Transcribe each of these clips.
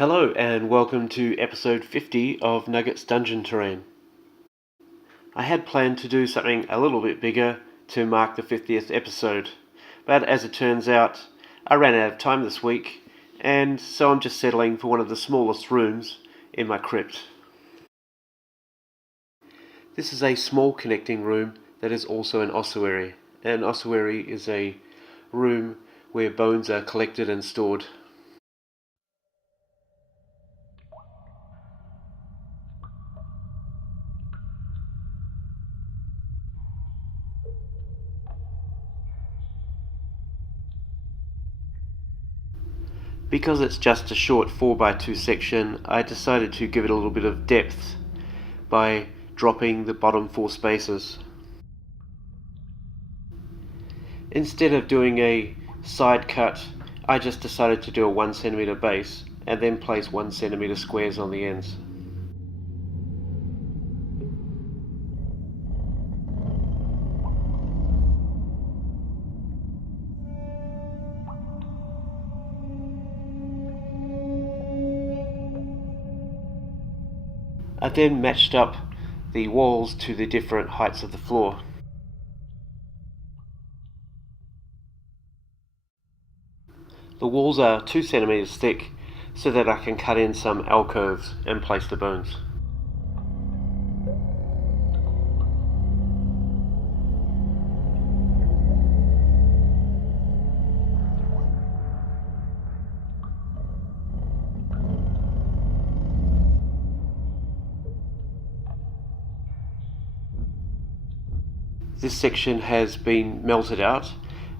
Hello and welcome to episode 50 of Nugget's Dungeon Terrain. I had planned to do something a little bit bigger to mark the 50th episode, but as it turns out, I ran out of time this week, and so I'm just settling for one of the smallest rooms in my crypt. This is a small connecting room that is also an ossuary. An ossuary is a room where bones are collected and stored. Because it's just a short 4x2 section, I decided to give it a little bit of depth by dropping the bottom 4 spaces. Instead of doing a side cut, I just decided to do a 1cm base and then place 1cm squares on the ends. I then matched up the walls to the different heights of the floor. The walls are 2 centimeters thick so that I can cut in some alcoves and place the bones. This section has been melted out,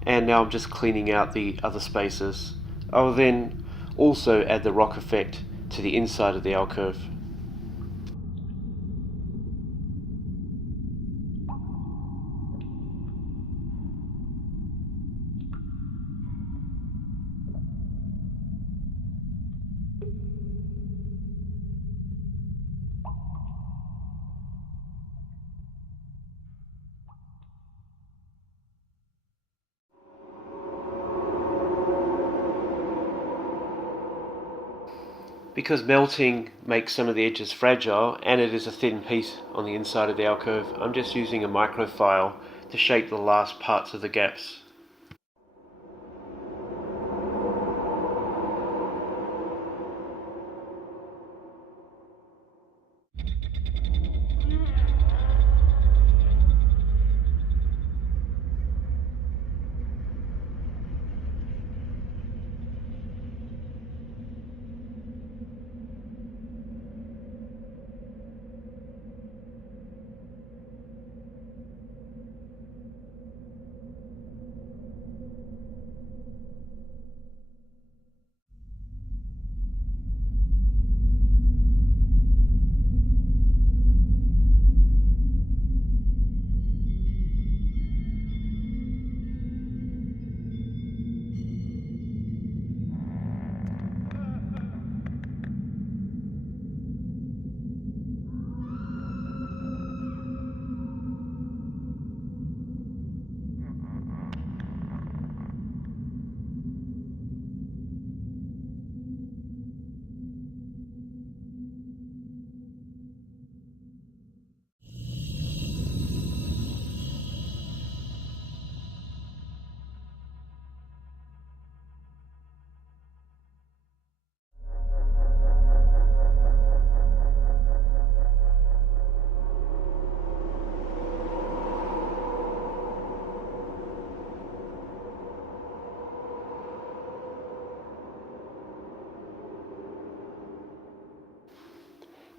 and now I'm just cleaning out the other spaces. I will then also add the rock effect to the inside of the alcove. Because melting makes some of the edges fragile and it is a thin piece on the inside of the alcove, I'm just using a microfile to shape the last parts of the gaps.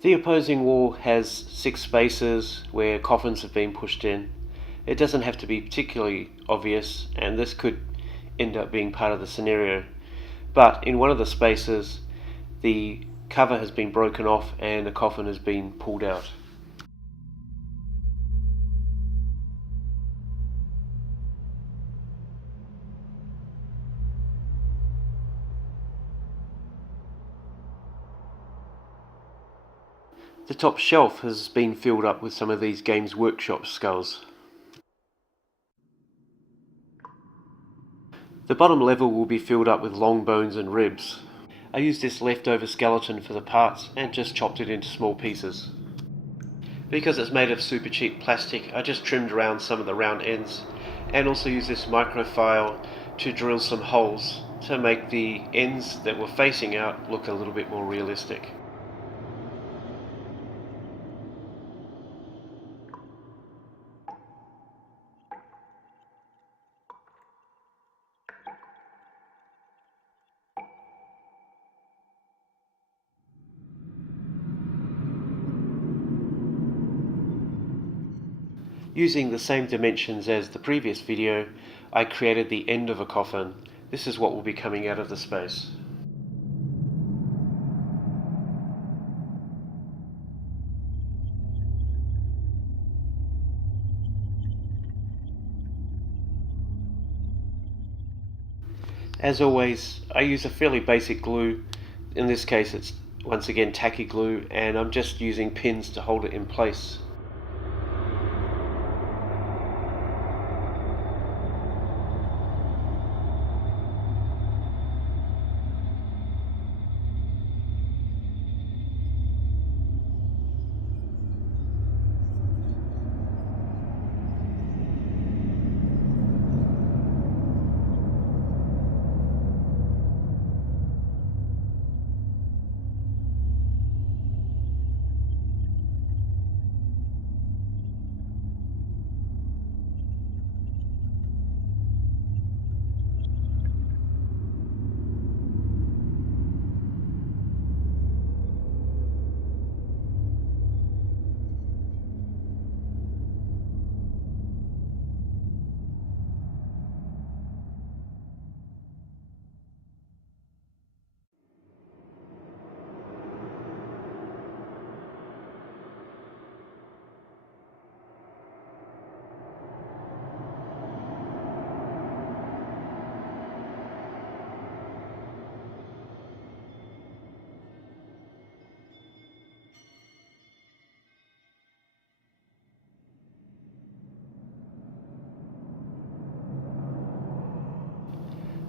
The opposing wall has 6 spaces where coffins have been pushed in. It doesn't have to be particularly obvious, and this could end up being part of the scenario. But in one of the spaces, the cover has been broken off and a coffin has been pulled out. The top shelf has been filled up with some of these Games Workshop skulls. The bottom level will be filled up with long bones and ribs. I used this leftover skeleton for the parts and just chopped it into small pieces. Because it's made of super cheap plastic, I just trimmed around some of the round ends and also used this microfile to drill some holes to make the ends that were facing out look a little bit more realistic. Using the same dimensions as the previous video, I created the end of a coffin. This is what will be coming out of the space. As always, I use a fairly basic glue. In this case it's once again tacky glue, and I'm just using pins to hold it in place.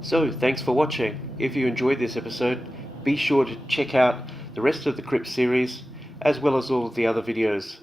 So, thanks for watching. If you enjoyed this episode, be sure to check out the rest of the Crypt series, as well as all of the other videos.